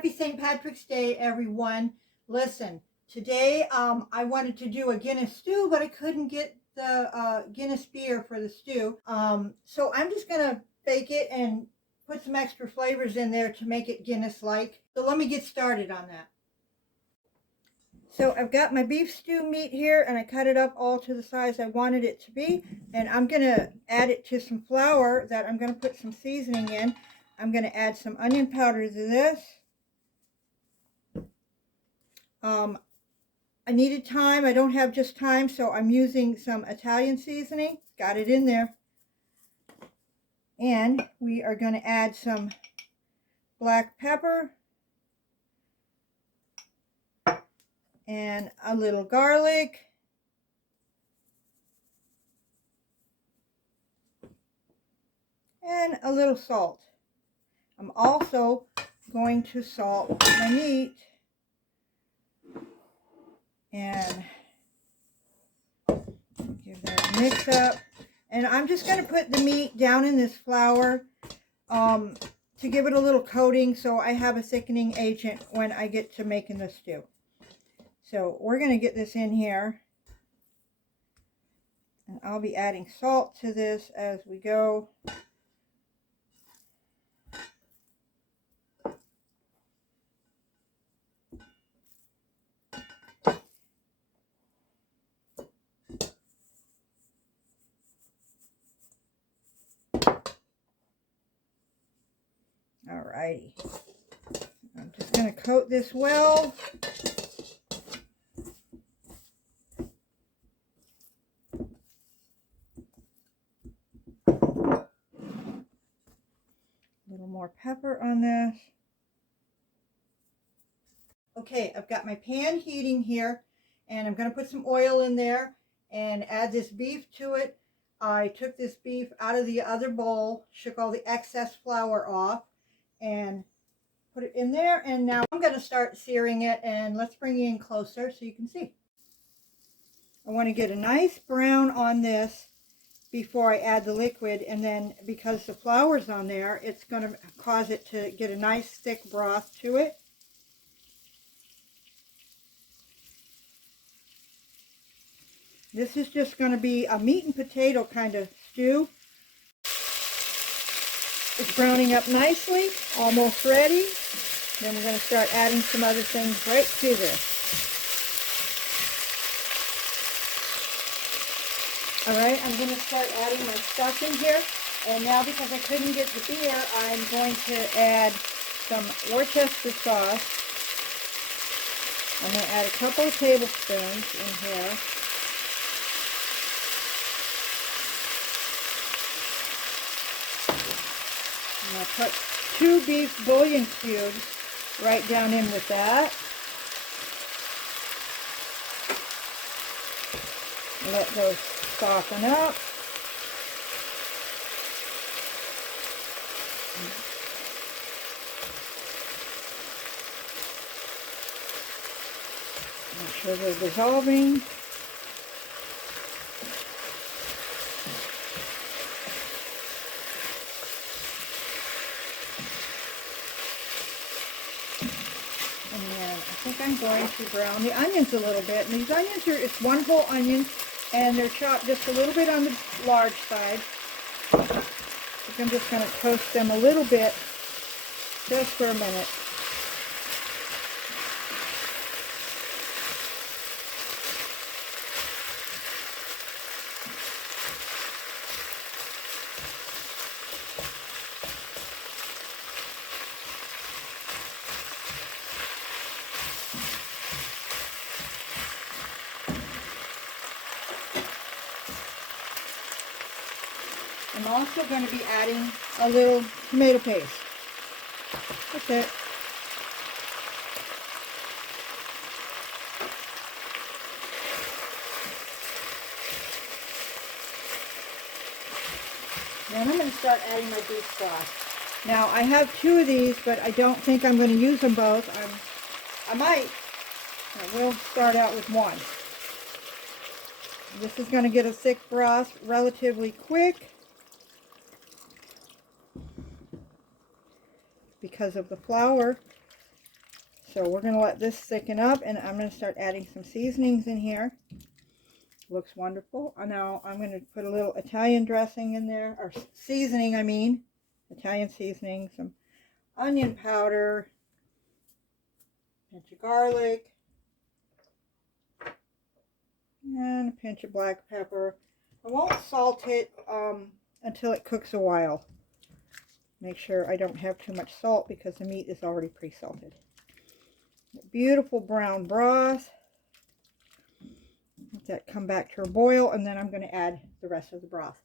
Happy St. Patrick's Day, everyone. Listen, today I wanted to do a Guinness stew, but I couldn't get the Guinness beer for the stew. So I'm just going to bake it and put some extra flavors in there to make it Guinness-like. So let me get started on that. So I've got my beef stew meat here, and I cut it up all to the size I wanted it to be. And I'm going to add it to some flour that I'm going to put some seasoning in. I'm going to add some onion powder to this. I needed thyme. I don't have just thyme, so I'm using some Italian seasoning. Got it in there. And we are going to add some black pepper and a little garlic. And a little salt. I'm also going to salt my meat and give that a mix up. And I'm just going to put the meat down in this flour to give it a little coating so I have a thickening agent when I get to making the stew. So we're going to get this in here. And I'll be adding salt to this as we go. Alrighty, I'm just going to coat this well. A little more pepper on this. Okay, I've got my pan heating here, and I'm going to put some oil in there and add this beef to it. I took this beef out of the other bowl, shook all the excess flour off, and put it in there. And now I'm going to start searing it, and let's bring you in closer so you can see. I want to get a nice brown on this before I add the liquid, and then because the flour's on there, it's going to cause it to get a nice thick broth to it. This is just going to be a meat and potato kind of stew. It's browning up nicely, almost ready. Then we're going to start adding some other things right to this. Alright, I'm going to start adding my stuff in here. And now because I couldn't get the beer, I'm going to add some Worcester sauce. I'm going to add a couple of tablespoons in here. I'm going to put 2 beef bouillon cubes right down in with that. Let those soften up. Make sure they're dissolving. I think I'm going to brown the onions a little bit. And these onions are, it's one whole onion, and they're chopped just a little bit on the large side. So I'm just going to toast them a little bit, just for a minute. I'm also going to be adding a little tomato paste. That's it. Then I'm going to start adding my beef broth. Now I have 2 of these, but I don't think I'm going to use them both. I might. I will start out with 1. This is going to get a thick broth relatively quick because of the flour. So we're going to let this thicken up, and I'm going to start adding some seasonings in here. Looks wonderful. Now I'm going to put a little Italian dressing in there, or seasoning, I mean. Italian seasoning, some onion powder, pinch of garlic, and a pinch of black pepper. I won't salt it until it cooks a while. Make sure I don't have too much salt because the meat is already pre-salted. Beautiful brown broth. Let that come back to a boil, and then I'm going to add the rest of the broth.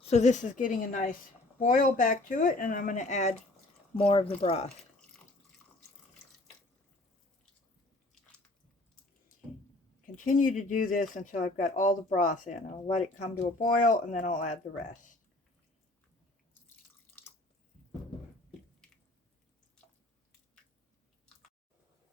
So this is getting a nice boil back to it, and I'm going to add more of the broth. Continue to do this until I've got all the broth in. I'll let it come to a boil, and then I'll add the rest.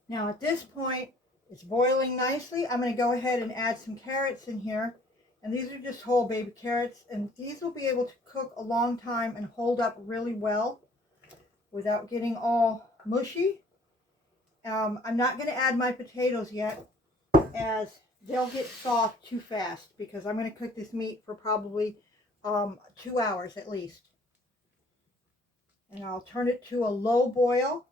Now at this point, it's boiling nicely. I'm going to go ahead and add some carrots in here. And these are just whole baby carrots. And these will be able to cook a long time and hold up really well without getting all mushy. I'm not going to add my potatoes yet, as they'll get soft too fast, because I'm going to cook this meat for probably 2 hours at least. And I'll turn it to a low boil.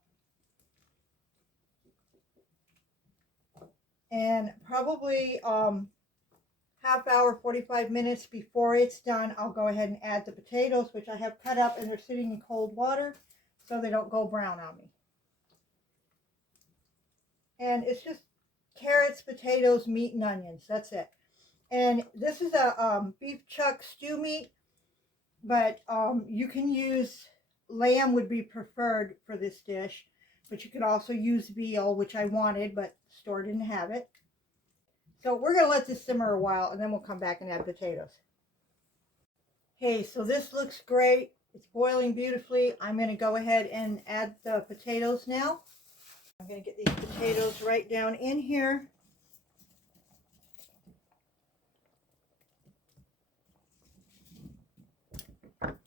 And probably half hour, 45 minutes before it's done, I'll go ahead and add the potatoes, which I have cut up, and they're sitting in cold water so they don't go brown on me. And it's just carrots, potatoes, meat, and onions. That's it. And this is a beef chuck stew meat, but you can use lamb would be preferred for this dish, but you could also use veal, which I wanted, but the store didn't have it. So we're going to let this simmer a while, and then we'll come back and add potatoes. Okay, so this looks great. It's boiling beautifully. I'm going to go ahead and add the potatoes now. I'm going to get these potatoes right down in here. And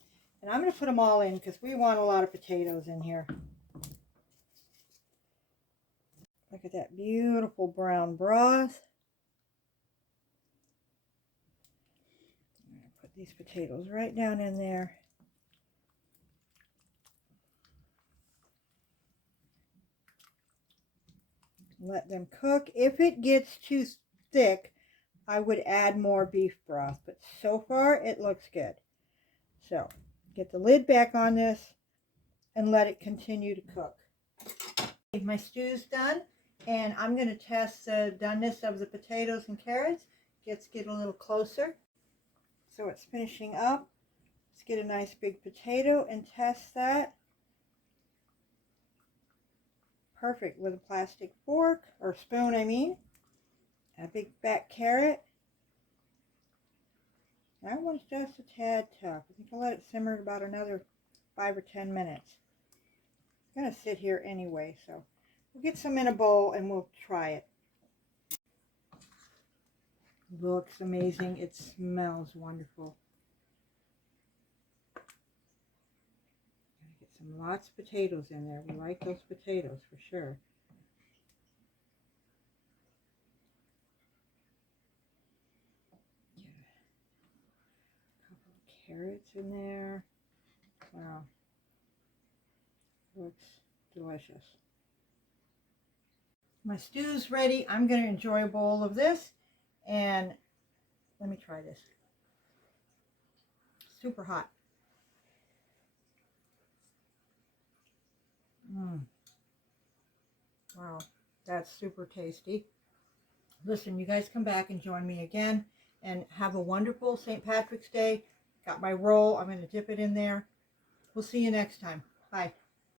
I'm going to put them all in because we want a lot of potatoes in here. Look at that beautiful brown broth. I'm going to put these potatoes right down in there. Let them cook. If it gets too thick, I would add more beef broth, but so far it looks good. So get the lid back on this and let it continue to cook. My stew's done, and I'm going to test the doneness of the potatoes and carrots. Let's get a little closer. So it's finishing up. Let's get a nice big potato and test that. Perfect with a plastic fork, or spoon I mean. A big fat carrot. That one's just a tad tough. I think I'll let it simmer about another 5 or 10 minutes. It's going to sit here anyway, so we'll get some in a bowl and we'll try it. Looks amazing. It smells wonderful. Get some lots of potatoes in there. We like those potatoes for sure. Get a couple of carrots in there. Wow. Looks delicious. My stew's ready. I'm going to enjoy a bowl of this. And let me try this. Super hot. Wow, that's super tasty. Listen, you guys come back and join me again, and have a wonderful St. Patrick's Day. Got my roll. I'm going to dip it in there. We'll see you next time. Bye.